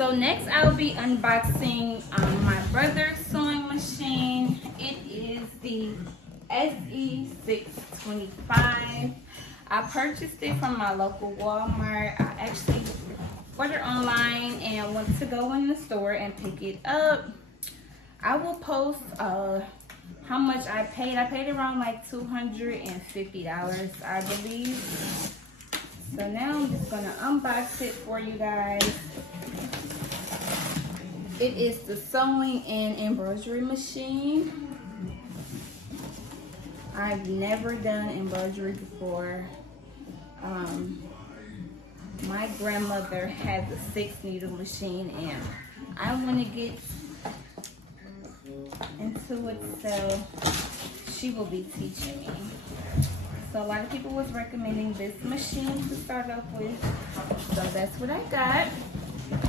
So next I'll be unboxing my brother's sewing machine. It is the SE625. I purchased it from my local Walmart. I actually ordered online and went to go in the store and pick it up. I will post how much I paid. I paid around like $250, I believe. So now I'm just gonna unbox it for you guys. It is the sewing and embroidery machine. I've never done embroidery before. My grandmother has a 6-needle machine and I want to get into it, so she will be teaching me. So a lot of people was recommending this machine to start off with, so that's what I got.